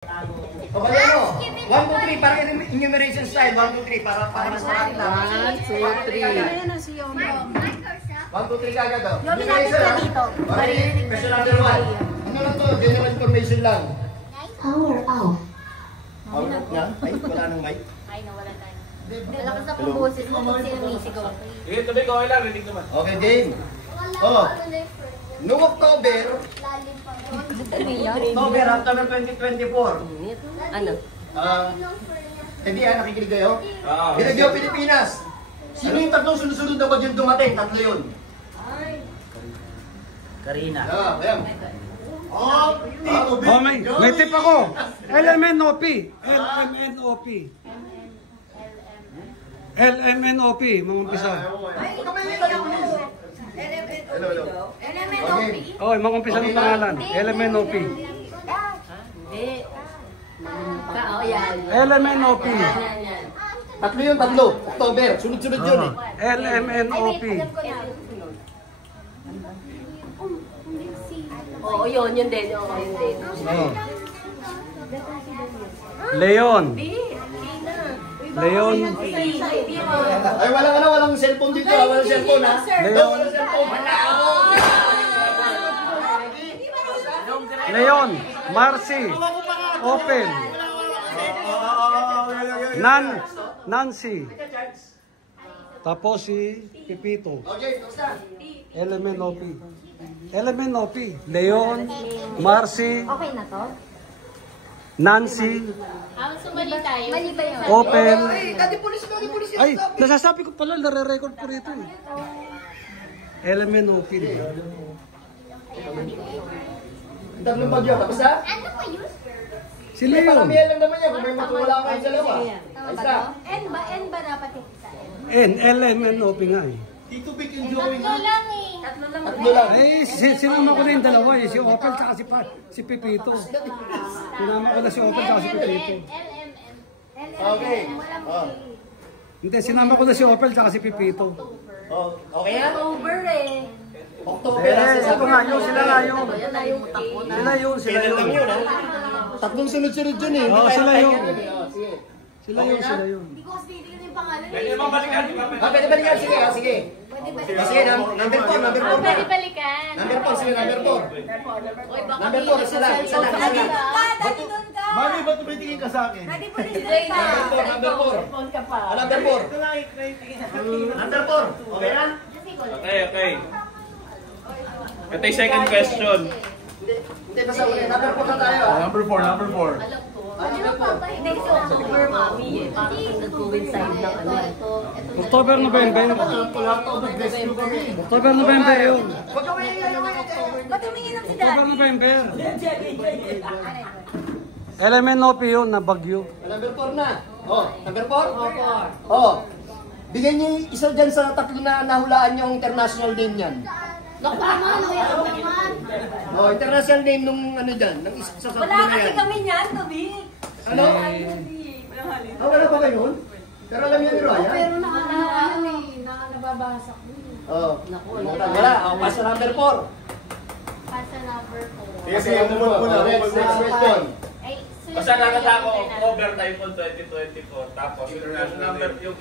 O bali ano? 1, 2, 3 para enumeration style. 1, 2, 3 para mas marami lang. 1, 2, 3. 1, 2, 3 kagad o. Yomi natin ka dito. Question number 1. Ano lang to? General information lang. Power off. Power off na? Ay, wala nang mic. Ay, nawala tayo. Malakas na pong boses mo kung sinumisigaw. Sige, tubig ko lang, rinig naman. Okay, game. Oh. Noong October, October, October 2024. Ano? Hindi nakikinig kayo? Binagyo Pilipinas. Sino yung tatlong sunod-sunod na bagyong dumating? Tatlo yun. Karina. Ayan. Oh, may tip ako. LMNOP. LMNOP. LMNOP. Mga umpisa. Oh, mga umpisa ng pangalan. LMNOP. LMNOP. Tatlo yun, tatlo. October. Sunod-sunod yun eh. LMNOP. Oo, yun din. Oo, yun din. Leon. Leon. Ay, walang cellphone dito. Walang cellphone ha. Walang cellphone. Leon. Marcy. Open. Nancy. Tapos si Pipito. Okay, basta. LMNOP. LMNOP. Leon. Marcy. Okay na to? Nancy. Sumali tayo. Mali ba yun? Open. Dati pulis. Ay, nasasabi ko pala, nare-record ko rito eh. LMNOP. Tatlong bagyo. Tapos na? Ano pa yun? Sila May yun. paramihan lang naman yan. Kung may matuwala kayo sa lawa. Tama ba to? N ba dapat yung isa? LMNOP nga eh. Tatlo lang eh. Tatlo lang. Ay, sinama ko na yung dalawa eh. Si Opel tsaka si Pipito. Sinama ko na si Opel tsaka si Pipito. Okay. Hindi, sinama ko na si Opel tsaka si Pipito. Okay na? October eh. October. Ito nga yun, sila nga yun. Yan na yung takot. Sila yun. lang yun ha? Tatlong sunod-sunod yun eh. Oo, sila yun. Sige. Sila yun. Hindi ko kasi titignan yung pangalan. Pwede bang balikan? Pwede balikan. Sige. Sige, number 4. Number 4 na. Pwede balikan. Number 4. Sige, number 4. Uy, baka Number 4. Isa lang. Dati doon ka. Mami, ba't tumitingin ka sa akin? Dati president ka. Number 4. Number 4. Number 4. Okay na? Okay. Ito yung second question. Hindi, basta number 4 na tayo. Number 4. Ano yung papahinga? Hindi kasi October, mami eh. Parang nag-coincide ng ano eh. October, November. October, November yun. Ba't uminginom si October, Daddy? November. LMNOP yun, na bagyo. Number 4 na. Number 4? Bigyan niyo isa dyan sa tatlo na nahulaan yung international name niyan. International name nung ano dyan, ng isa sa tatlo Wala na kasi yan. kami niyan, Tobi. Ano? Wala ba kayo nun? Pero alam niyo ni Ryan? Pero nababasa ko. Wala. Pass sa number 4. Pasa number 4. Sige, next question. Basta nakita ko, October tayo po 2024. Tapos, international number, yung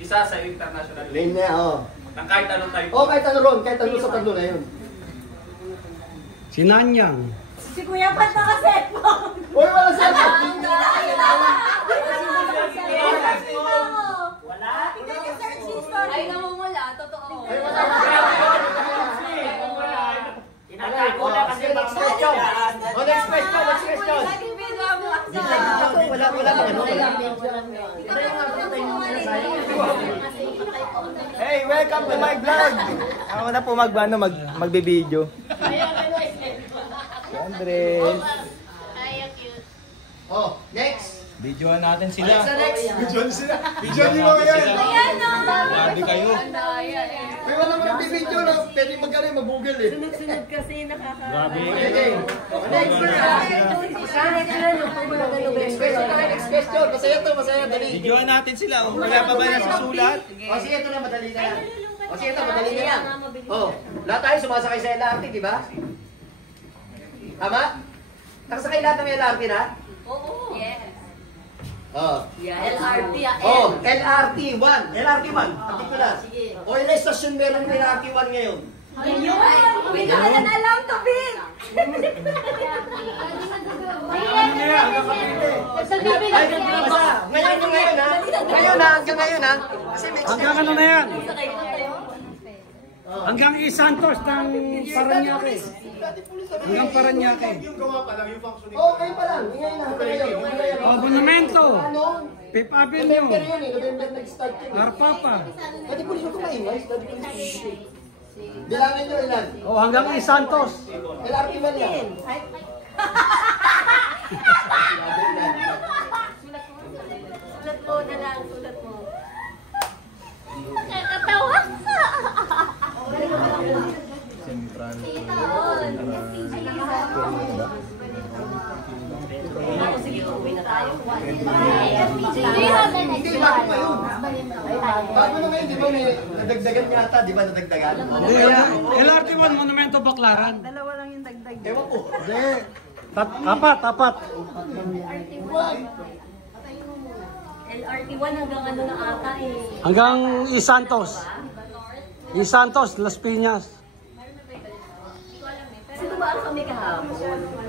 isa sa international Lane na, ng kahit anong type. kahit ano ron, kahit ano sa tatlo na yun. Si Nanyang. Si Kuya Pat nakaset mo. Uy, wala sa akin! Wala. Ay, namumula. Totoo. Tinatako na kasi next question. Next question. Wala bang ano? Hey, welcome to my vlog! Ako na po magbe-video. Andres. Next. Videoan natin sila. Next. Videoan niyo yan. Ayan o. Grabe kayo. May wala mo ng video na pwede mag-google eh. Sunod-sunod kasi Grabe. Okay. Next question. Masaya. Dali. Videoan natin sila. Wala pa ba nasusulat? Sige, ito na, madali na lang. Sige, ito, madali na lang. Lahat tayo sumasakay sa LRT, di ba? Tama? Nakasakay lahat ng LRT na? Oo. Yes. Oh. LRT, Oh, LRT 1. LRT 1. Particular. Sige. O ilang stasyon meron ng LRT 1 ngayon? Ayun! Hindi ka na alam to, Bin! Ay, basta. Ngayon ha. Hanggang ngayon ha. Kasi may Hanggang ano na yan? Hanggang Santos ng Paranaque. Hanggang Paranaque. Oh, kayo pa lang. Ngayon na. Ngayon. O, Monumento. Ano? Fifth Avenue. November yun eh. November nag-start yun. Arpapa. Dati pulis mo kumaingay. Dati pulis. Bilangin nyo ilan. O, hanggang Santos. LRT 1 yan. Sulat mo na lang, sulat mo. Nakakatawa. Ako, sige, uuwi na tayo. Do you have an Hindi, extra? bakit pa yun? Bago na ngayon, di ba may nadagdagan yata? Di ba nadagdagan? Hindi, LRT 1, Monumento Baclaran. Ewan ko. Hindi. Apat. LRT 1 hanggang ano na ata eh. Hanggang Santos, Las Piñas. Sino ba ang kami kahapon?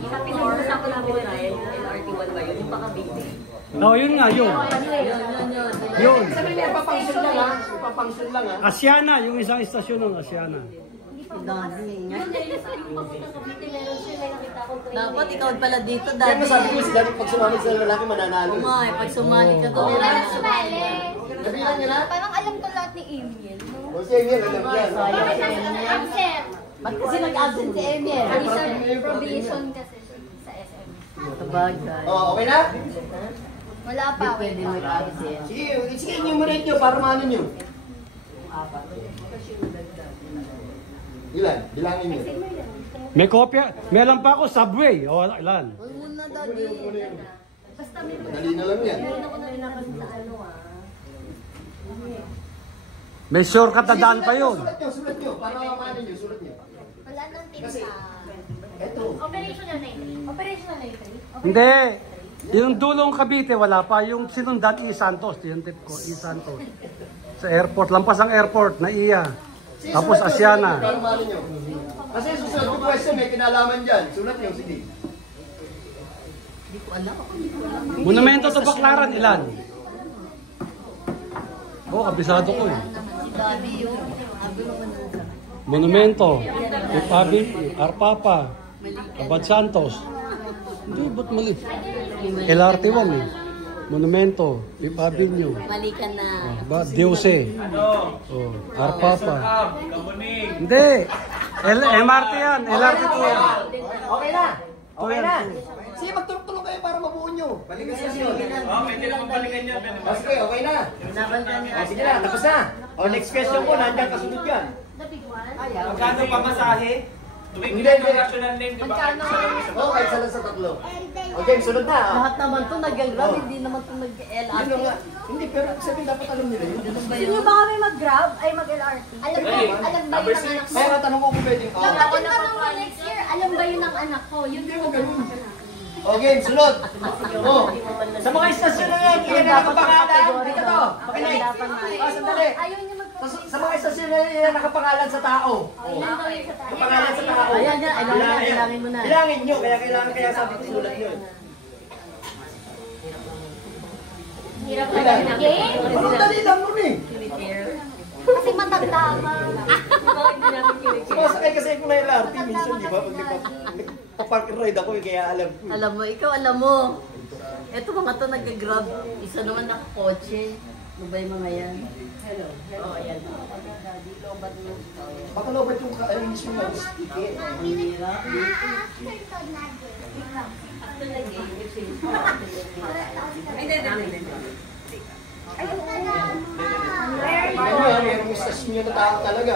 Sa pinag-usapan namin ni Ryan, yung LRT 1 ba yun? Yung Pakabigti. O, yun nga, yun. Yun. Sabi niya, ipapangsun lang ha. Ipapangsun lang ha. Asiana, yung isang istasyon ng Asiana. Dapat ikaw pala dito, Kaya Daddy. masabi ko si Daddy, pag sumamit sa lalaki, mananalo. Umay, pag sumali ka doon. Parang sumali. Nabilang niya na? Parang alam ko lahat ni Emil, no? O sige, yan, alam yan. Absent. Ba't kasi nag-absent si Emil? Probation kasi sa SM. Sabagay. O, okay na? Wala pa. Pwede mag-absent. Sige, enumerate nyo para maano nyo. Ilan? Bilangin nyo. May kopya. May alam pa ako, Subway. O, ilan? Huwag muna, Daddy. Basta may Madali na lang yan. Meron ako nalinapan sa ano May shortcut na daan pa yun. Sulat nyo. Para maano nyo, sulat nyo. wala nang Kasi, tinta. eto. Operational 93. Operational 93. Hindi. Yung dulong Cavite, wala pa. Yung sinundan, Santos. Yung tip ko, Santos. Sa airport. Lampas ang airport, na iya. Sige, Tapos sulat nyo, Asiana. sige, para maano nyo. Kasi susunod ko question, may kinalaman dyan. Sulat nyo, sige. Hindi ko alam. Ako hindi ko alam. Monumento to Baclaran, ilan? Oh, kabisado ko eh. Si Daddy yun. Sabi naman nun sa Monumento. Fifth Avenue, Arpapa. Abad Santos. Hindi, ba't mali? LRT 1 eh. Monumento, Fifth Avenue. mali ka na. Ba, Diose. Oh, Arpapa. Kamuning. Hindi. MRT yan. LRT 2 yan. Okay na. Okay na. Sige, magtulong-tulong kayo para mabuo nyo. Balikan sa inyo. Pwede lang balikan yan. Pwede O sige, okay na. O sige na, tapos na. O next question po, nandiyan kasunod yan. The big one. Magkano pa masahe? Tuwing international name, di ba? O, kahit sa lang sa tatlo. Okay, sunod na. Lahat naman to nag-grab, hindi naman to Yun nag-LRT. lang nga. Hindi, pero sabihin dapat alam nila yun. Gusto nyo ba kami mag-grab? Ay, mag-LRT? Alam ba Hey, yun ang number anak mo? Kaya tanong ko kung pwedeng. Dapat yung tanong ko next year, alam ba yun ang anak ko? Yun yung tanong. Okay, sunod. O, sa mga istasyon na yan, ilan na nakapangalan? Ito to. Pakinig. O, sandali. Ayaw niya Sa mga istasyon na yan, ilan nakapangalan sa tao? Ilan daw yun sa tayo? Pangalan sa tao. Ayan yan, ilangin mo na. Bilangin nyo, kaya sabi ko sulat nyo. Hirap na yung game. Parang dali lang nun eh. Kasi matanda ka. Bakit hindi namin kinikita? Sumasakay kasi ako na LRT minsan, di ba? Pag nagpa-park ride ako, kaya alam ko. Alam mo, ikaw alam mo. Eto mga to nag-grab. Isa naman nakakotse. Ano ba yung mga yan? Hello. Oh, ayan. Baka lobat yung ano mismo na sticky. Ang hirap. Ano yan, mayroong istasyon na tao talaga.